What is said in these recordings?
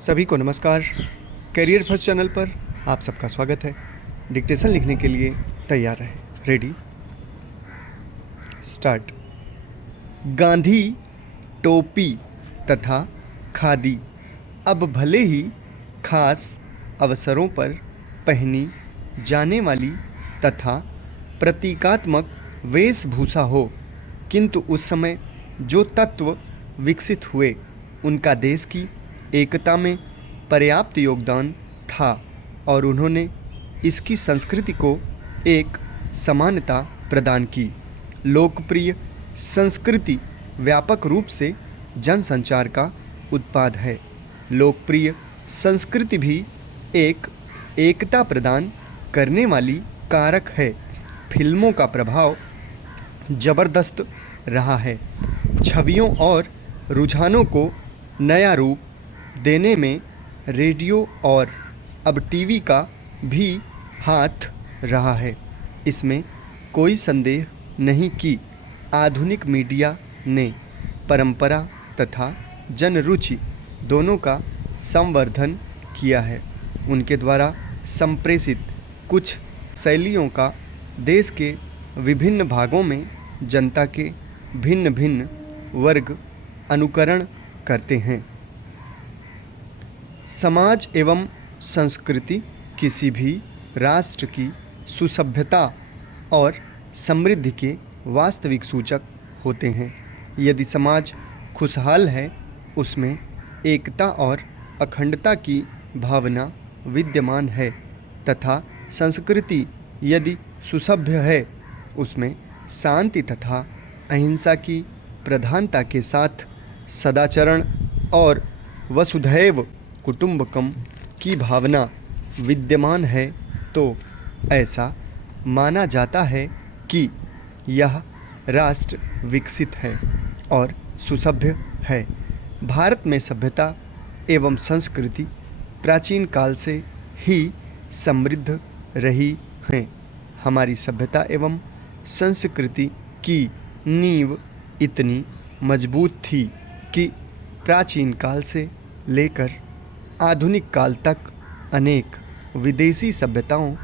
सभी को नमस्कार। करियर फर्स्ट चैनल पर आप सबका स्वागत है। डिक्टेशन लिखने के लिए तैयार रहें। Ready, start. गांधी टोपी तथा खादी अब भले ही खास अवसरों पर पहनी जाने वाली तथा प्रतीकात्मक वेशभूषा हो, किंतु उस समय जो तत्व विकसित हुए उनका देश की एकता में पर्याप्त योगदान था और उन्होंने इसकी संस्कृति को एक समानता प्रदान की। लोकप्रिय संस्कृति व्यापक रूप से जनसंचार का उत्पाद है। लोकप्रिय संस्कृति भी एक एकता प्रदान करने वाली कारक है। फिल्मों का प्रभाव जबरदस्त रहा है। छवियों और रुझानों को नया रूप देने में रेडियो और अब टीवी का भी हाथ रहा है। इसमें कोई संदेह नहीं कि आधुनिक मीडिया ने परंपरा तथा जनरुचि दोनों का संवर्धन किया है। उनके द्वारा संप्रेषित कुछ शैलियों का देश के विभिन्न भागों में जनता के भिन्न भिन्न वर्ग अनुकरण करते हैं। समाज एवं संस्कृति किसी भी राष्ट्र की सुसभ्यता और समृद्धि के वास्तविक सूचक होते हैं। यदि समाज खुशहाल है, उसमें एकता और अखंडता की भावना विद्यमान है तथा संस्कृति यदि सुसभ्य है, उसमें शांति तथा अहिंसा की प्रधानता के साथ सदाचरण और वसुधैव कुटुंबकम की भावना विद्यमान है। तो ऐसा माना जाता है कि यह राष्ट्र विकसित है और सुसभ्य है। भारत में सभ्यता एवं संस्कृति प्राचीन काल से ही समृद्ध रही हैं। हमारी सभ्यता एवं संस्कृति की नींव इतनी मजबूत थी कि प्राचीन काल से लेकर आधुनिक काल तक अनेक विदेशी सभ्यताओं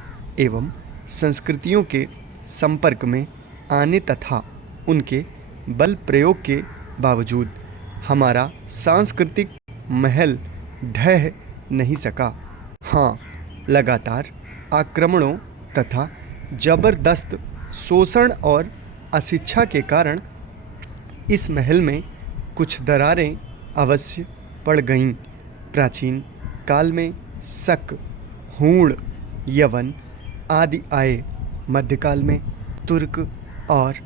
एवं संस्कृतियों के संपर्क में आने तथा उनके बल प्रयोग के बावजूद हमारा सांस्कृतिक महल ढह नहीं सका। हाँ, लगातार आक्रमणों तथा जबरदस्त शोषण और अशिक्षा के कारण इस महल में कुछ दरारें अवश्य पड़ गईं। प्राचीन काल में शक, हूण, यवन आदि आए। मध्यकाल में तुर्क और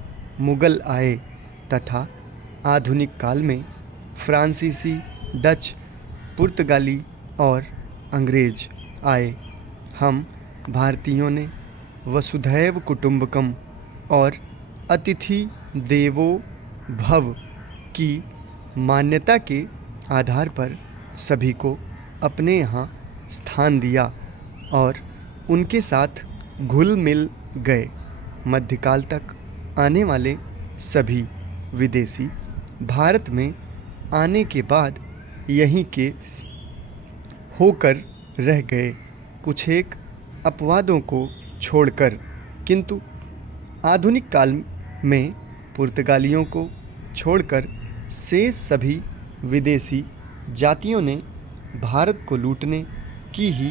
मुगल आए तथा आधुनिक काल में फ्रांसीसी, डच, पुर्तगाली और अंग्रेज आए। हम भारतीयों ने वसुधैव कुटुंबकम और अतिथि देवो भव की मान्यता के आधार पर सभी को अपने यहाँ स्थान दिया और उनके साथ घुल मिल गए। मध्यकाल तक आने वाले सभी विदेशी भारत में आने के बाद यहीं के होकर रह गए, कुछ एक अपवादों को छोड़कर। किंतु आधुनिक काल में पुर्तगालियों को छोड़कर शेष सभी विदेशी जातियों ने भारत को लूटने की ही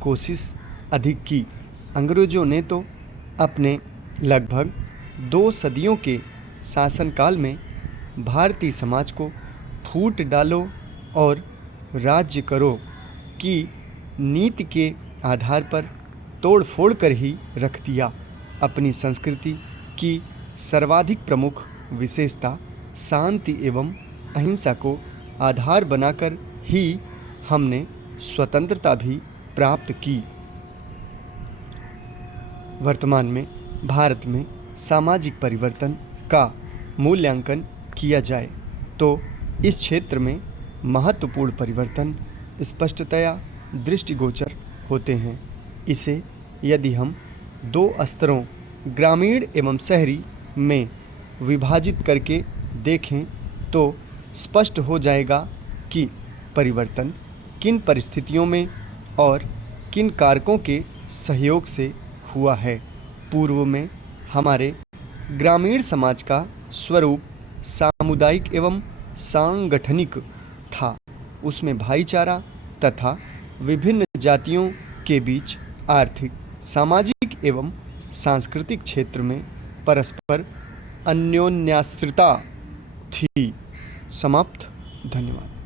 कोशिश अधिक की। अंग्रेजों ने तो अपने लगभग 2 सदियों के शासनकाल में भारतीय समाज को फूट डालो और राज्य करो की नीति के आधार पर तोड़ फोड़ कर ही रख दिया। अपनी संस्कृति की सर्वाधिक प्रमुख विशेषता शांति एवं अहिंसा को आधार बनाकर ही हमने स्वतंत्रता भी प्राप्त की। वर्तमान में भारत में सामाजिक परिवर्तन का मूल्यांकन किया जाए तो इस क्षेत्र में महत्वपूर्ण परिवर्तन स्पष्टतया दृष्टिगोचर होते हैं। इसे यदि हम 2 स्तरों ग्रामीण एवं शहरी में विभाजित करके देखें तो स्पष्ट हो जाएगा कि परिवर्तन किन परिस्थितियों में और किन कारकों के सहयोग से हुआ है। पूर्व में हमारे ग्रामीण समाज का स्वरूप सामुदायिक एवं सांगठनिक था। उसमें भाईचारा तथा विभिन्न जातियों के बीच आर्थिक, सामाजिक एवं सांस्कृतिक क्षेत्र में परस्पर अन्योन्याश्रिता थी। समाप्त। धन्यवाद।